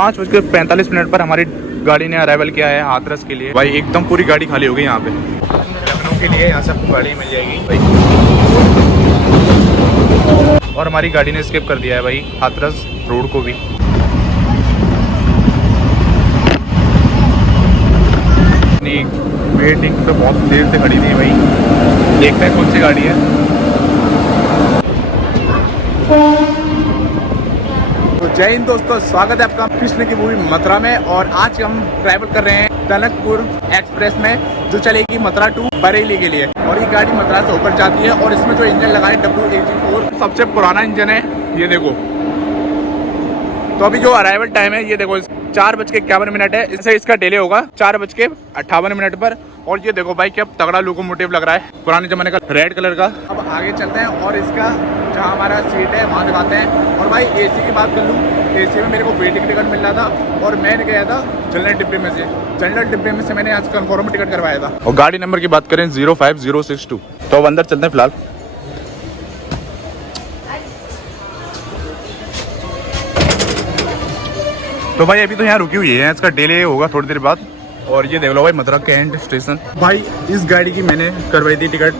5:45 पर हमारी गाड़ी ने अराइवल किया है हाथरस के लिए। भाई एकदम पूरी गाड़ी खाली हो गई यहाँ पे लखनऊ के लिए। यहाँ से आपको गाड़ी मिल जाएगी भाई। और हमारी गाड़ी ने स्किप कर दिया है भाई हाथरस रोड को भी। वेटिंग पे बहुत देर से खड़ी थी भाई। देखते हैं कौन सी गाड़ी है। तो जय हिंद दोस्तों, स्वागत है आपका कृष्ण की मूवी मथुरा में। और आज हम ट्रैवल कर रहे हैं टनकपुर एक्सप्रेस में, जो चलेगी मथुरा टू बरेली के लिए। और ये गाड़ी मथुरा से होकर जाती है। और इसमें जो इंजन लगा है WAG4 सबसे पुराना इंजन है, ये देखो। तो अभी जो अराइवल टाइम है ये देखो 4:51 है। इससे इसका डिले होगा 4:58 पर। और ये देखो भाई क्या तगड़ा लोकोमोटिव लग रहा है, पुराने जमाने का रेड कलर का। अब आगे चलते हैं और इसका जहाँ हमारा सीट है वहाँ दिखाते हैं। और भाई AC की बात कर लूँ, AC में मेरे को वेटिंग टिकट मिल रहा था। और मैं गया था जनरल डिब्बे में से। जनरल डिब्बे में से मैंने आज कन्फर्म टिकट करवाया था। और गाड़ी नंबर की बात करें 05062। तो अब अंदर चलते हैं फिलहाल। तो भाई अभी तो यहाँ रुकी हुई है, इसका डिले होगा थोड़ी देर बाद। और ये देख लो भाई मथुरा कैंट स्टेशन। भाई इस गाड़ी की मैंने करवाई थी टिकट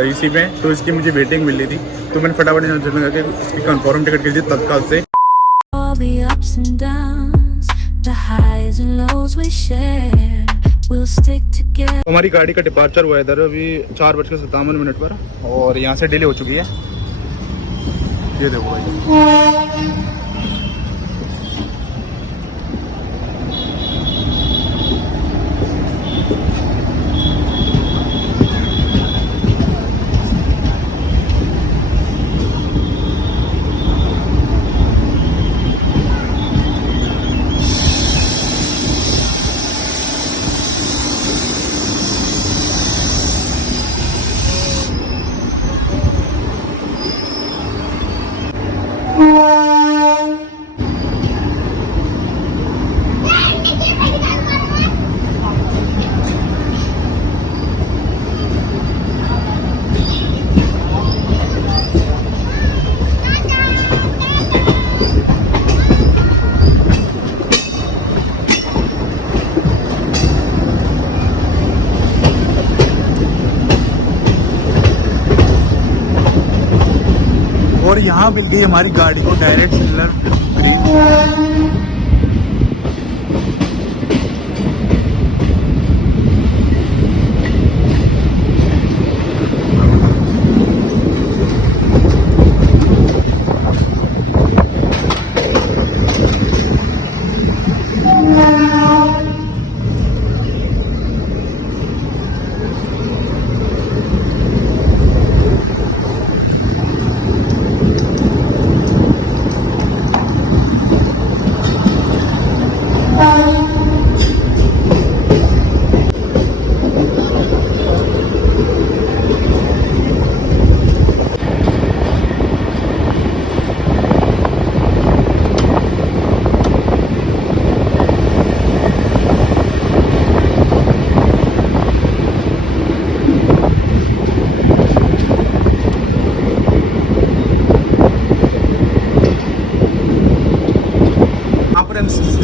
इसी में, तो इसकी मुझे वेटिंग मिल रही थी। तो मैंने फटाफट जाके इसकी कंफर्म टिकट कर दी तत्काल से। हमारी गाड़ी का डिपार्चर हुआ है इधर अभी 4:57 पर। और यहाँ से डिले हो चुकी है, ये देखो भाई। और यहाँ मिल गई हमारी गाड़ी को डायरेक्ट सिग्नल ग्रीन।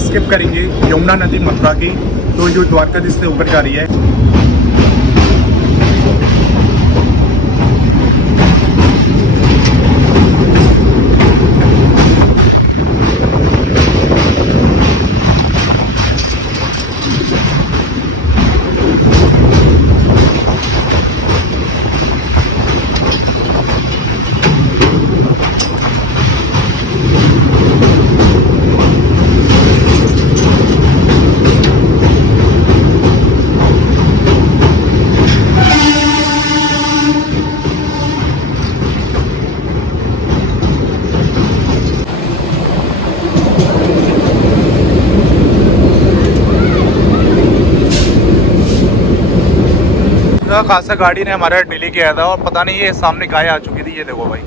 स्किप करेंगे यमुना नदी मथुरा की, तो जो द्वारकाधीश से ऊपर जा रही है। खासा गाड़ी ने हमारा डिले किया था। और पता नहीं ये सामने गाय आ चुकी थी, ये देखो भाई।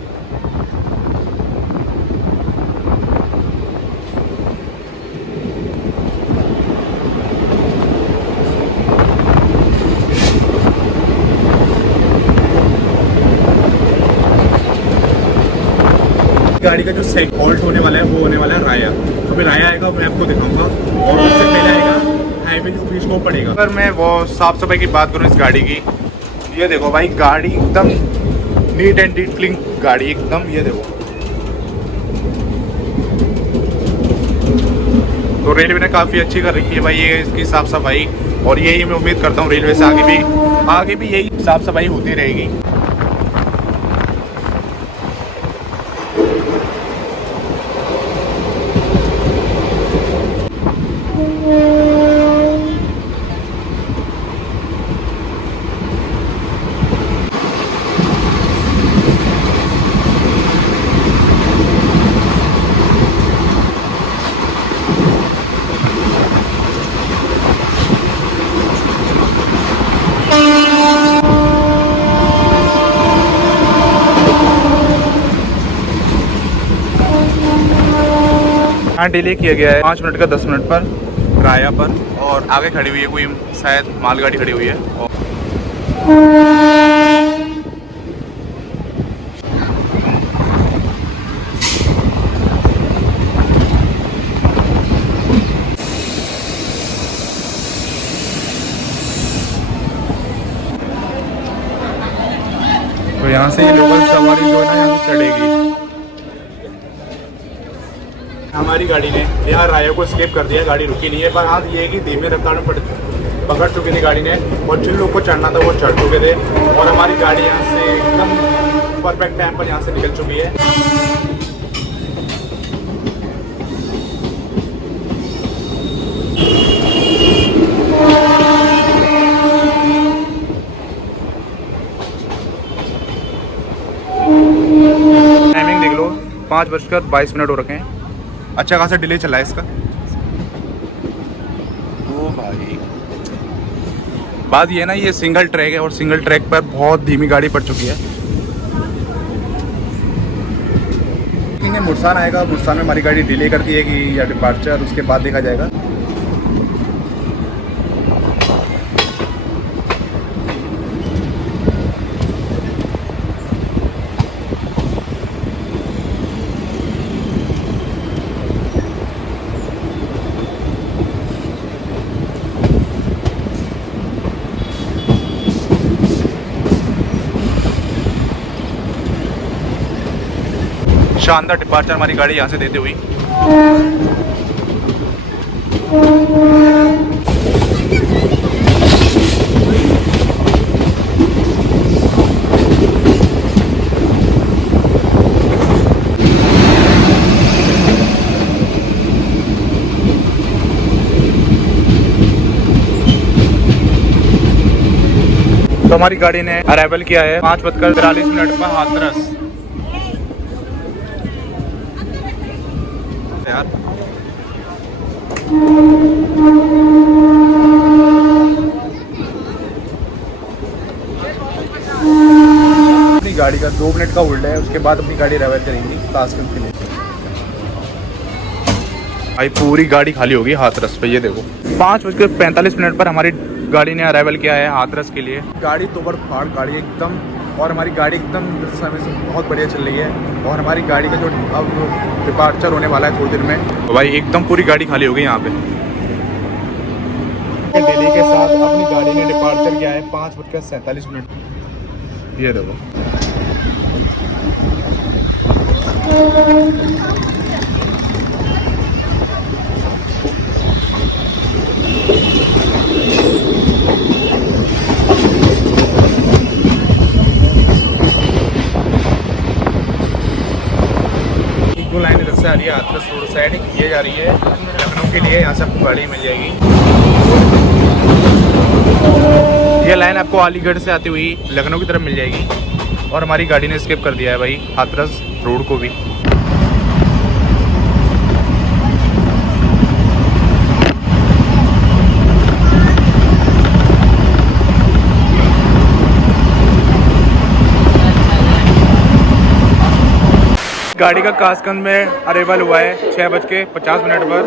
गाड़ी का जो सेट हॉल्ट होने वाला है वो होने वाला है राया। तो फिर राया आएगा, मैं आपको दिखाऊंगा, और उससे पहले आएगा हाईवे जो बीच को पड़ेगा। अगर मैं वो साफ सफाई की बात करूँ इस गाड़ी की, ये देखो भाई, गाड़ी एकदम नीट एंड क्लीन गाड़ी एकदम, ये देखो। तो रेलवे ने काफ़ी अच्छी कर रखी है भाई ये इसकी साफ सफाई, और यही मैं उम्मीद करता हूँ रेलवे से आगे भी यही साफ सफाई होती रहेगी। हाँ, डिले किया गया है 5 मिनट का 10 मिनट पर राया पर, और आगे खड़ी हुई है कोई शायद मालगाड़ी खड़ी हुई है। और तो यहाँ से लोकल सवारी जो है ना यहाँ से चढ़ेगी। हमारी गाड़ी ने यहाँ राया को स्केप कर दिया, गाड़ी रुकी नहीं है, पर हाँ ये है कि धीमे रफ्तार में पकड़ चुकी थी गाड़ी ने, और जिन लोग को चढ़ना था वो चढ़ चुके थे, और हमारी गाड़ी यहाँ से एकदम परफेक्ट टाइम पर यहाँ से निकल चुकी है। टाइमिंग देख लो, 5:22 हो रखे हैं। अच्छा खासा डिले चला है इसका। ओ भाई, बात ये है ना, ये सिंगल ट्रैक है, और सिंगल ट्रैक पर बहुत धीमी गाड़ी पड़ चुकी है। मुरसान आएगा, मुरसान में हमारी गाड़ी डिले करती है कि या डिपार्चर, उसके बाद देखा जाएगा। शानदार डिपार्चर हमारी गाड़ी यहाँ से देते हुई। तो हमारी गाड़ी ने अराइवल किया है 5:43 पर हाथरस। यार अपनी गाड़ी का 2 मिनट का होल्ड है, उसके बाद अपनी गाड़ी अराइवल करेंगी ताशकंद के लिए। भाई पूरी गाड़ी खाली होगी हाथरस पे, ये देखो 5:45 पर हमारी गाड़ी ने अराइवल किया है हाथरस के लिए। गाड़ी तोबर फाड़ गाड़ी एकदम, और हमारी गाड़ी एकदम समय से बहुत बढ़िया चल रही है, और हमारी गाड़ी का जो अब डिपार्चर होने वाला है थोड़ी देर में, तो भाई एकदम पूरी गाड़ी खाली हो गई यहाँ पे। दिल्ली के साथ अपनी गाड़ी ने डिपार्चर किया है 5:47। ये देखो, लाइन इधर से आ रही है हाथरस रोड साइड, ये जा रही है लखनऊ के लिए, यहाँ से आपको गाड़ी मिल जाएगी। ये लाइन आपको अलीगढ़ से आती हुई लखनऊ की तरफ मिल जाएगी, और हमारी गाड़ी ने स्किप कर दिया है भाई हाथरस रोड को भी। गाड़ी का कासगंज में अरेवल हुआ है 6:50 पर,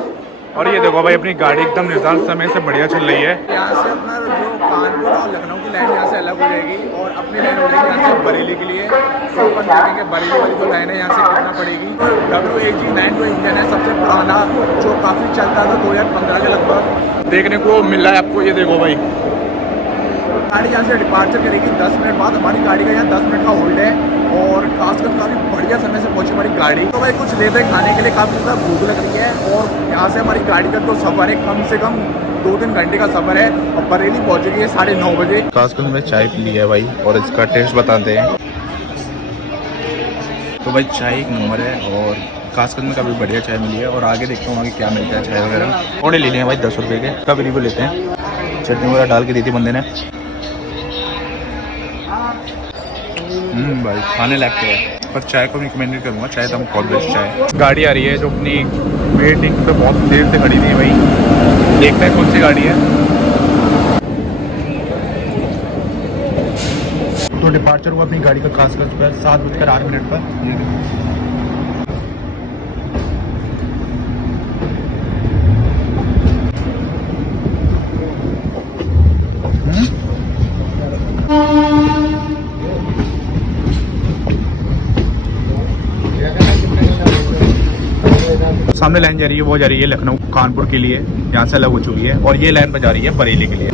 और ये देखो भाई अपनी गाड़ी एकदम निर्धारित समय से बढ़िया चल रही है। यहाँ से अपना जो कानपुर और लखनऊ की लाइन यहाँ से अलग हो जाएगी और अपनी लाइन हो जाएगी यहाँ से बरेली के लिए। तो अपन देखेंगे बरेली वाली जो लाइन है यहाँ से कितना पड़ेगी। WAG-9 जो इंजन है सबसे पुराना, जो काफ़ी चलता था 2015 के लगभग, देखने को मिल रहा है आपको। ये देखो भाई, गाड़ी यहाँ से डिपार्चर करेगी 10 मिनट बाद। हमारी गाड़ी का यहाँ 10 मिनट का होल्ड है और खासकर काफ़ी बढ़िया समय से पहुँची हमारी गाड़ी। तो भाई कुछ लेते हैं खाने के लिए, काफ़ी ज़्यादा भूख लग रही है और यहाँ से हमारी गाड़ी का तो सफ़र है कम से कम 2-3 घंटे का सफ़र है और बरेली पहुँचेगी 9:30 बजे। खासकर मैं चाय पी लिया है भाई और इसका टेस्ट बताते हैं। तो भाई चाय एक नंबर है और खासकर में काफ़ी बढ़िया चाय मिली है। और आगे देखता हूँ आगे क्या मिलता है चाय वगैरह। थोड़े ले लिए हैं भाई 10 रुपये के, कभी नहीं लेते हैं। चटनी वगैरह डाल के दी थी बंदे ने। भाई खाने लायक तो है, पर चाय को रिकमेंड करूँगा। चाय तो बहुत बेस्ट चाय। गाड़ी आ रही है जो अपनी वेटिंग पे बहुत देर से खड़ी थी भाई, देखते हैं कौन सी गाड़ी है। तो डिपार्चर हुआ अपनी गाड़ी का खासकर सुबह 7:08 पर। सामने लाइन जा रही है, वो जा रही है लखनऊ कानपुर के लिए, यहाँ से अलग हो चुकी है। और ये लाइन पर जा रही है बरेली के लिए।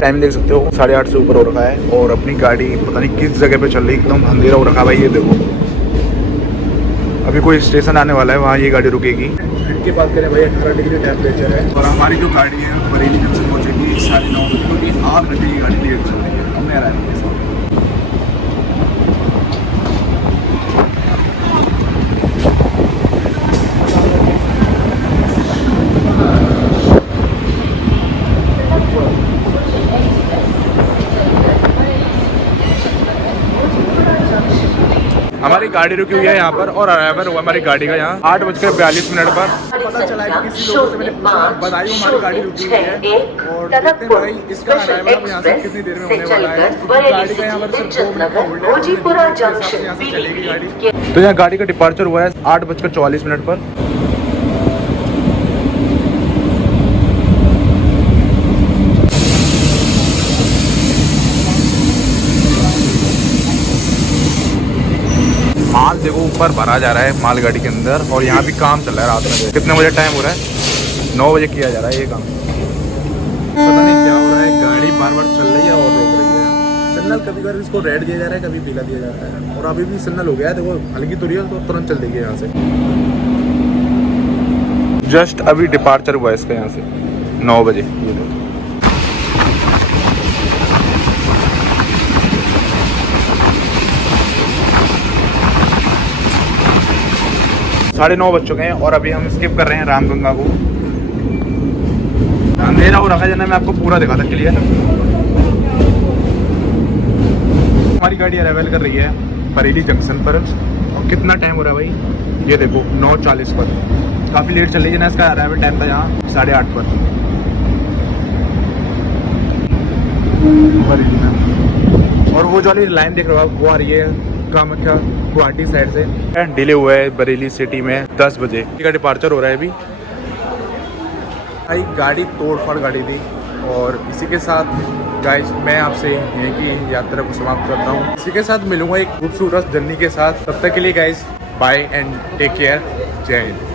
टाइम देख सकते हो 8:30 से ऊपर हो रखा है और अपनी गाड़ी पता नहीं किस जगह पे चल रही है, एकदम अंधेरा हो रखा है भाई। ये देखो अभी कोई स्टेशन आने वाला है, वहाँ ये गाड़ी रुकेगी। ठंड की बात करें भाई 18 डिग्री टेम्परेचर है और हमारी जो गाड़ी है बरेली जंक्शन पहुँचेगी 9:30, क्योंकि 8 घंटे की गाड़ी लेट चल रही है। हमने अराइव के साथ हमारी गाड़ी रुकी हुई है यहाँ पर और अराइवल हुआ हमारी गाड़ी का यहाँ 8:42 पर। पता चला है कि किसी लोगों से मैंने पूछा, बताई हमारी गाड़ी रुकी हुई है और देखते हैं भाई इसका अराइवल अब यहाँ से कितनी देर में होने वाला है। गाड़ी का यहाँ पर सिर्फ 2 मिनट का होल्ड है, यहाँ से चलेगी गाड़ी। तो यहाँ गाड़ी का डिपार्चर हुआ है 8:44 पर। माल देखो ऊपर भरा जा रहा है मालगाड़ी के अंदर और यहाँ भी काम चल रहा है रात में। कितने बजे टाइम हो रहा है? 9 बजे किया जा रहा है ये काम। पता नहीं क्या हो रहा है, गाड़ी बार बार चल रही है और रोक रही है। सिग्नल कभी कभी इसको रेड दिया जा रहा है, कभी पीला दिया जा रहा है और अभी भी सिग्नल हो गया है। देखो हल्की तो रही है तो तुरंत चल देगी यहाँ से। जस्ट अभी डिपार्चर हुआ है इसका यहाँ से 9 बजे। ये देखो 9:30 बज चुके हैं और अभी हम स्किप कर रहे हैं रामगंगा को। अंधेरा हो रखा है जना, मैं आपको पूरा दिखा था क्लियर। हमारी गाड़ी अराइवल कर रही है बरेली जंक्शन पर और कितना टाइम हो रहा है भाई? ये देखो 9:40 पर। काफ़ी लेट चल रही है ना, इसका अराइवल टाइम था यहाँ 8:30 पर बरेली में। और वो जो वाली लाइन देख रहे हो वो आ रही है कामाख्या गुवाहाटी साइड से। डिले हुआ है बरेली सिटी में 10 बजे का डिपार्चर हो रहा है अभी। भाई गाड़ी तोड़फोड़ गाड़ी थी और इसी के साथ गाइस मैं आपसे यहीं की यात्रा को समाप्त करता हूँ। इसी के साथ मिलूंगा एक खूबसूरत जर्नी के साथ। तब तक के लिए guys bye and take care. जय हिंद।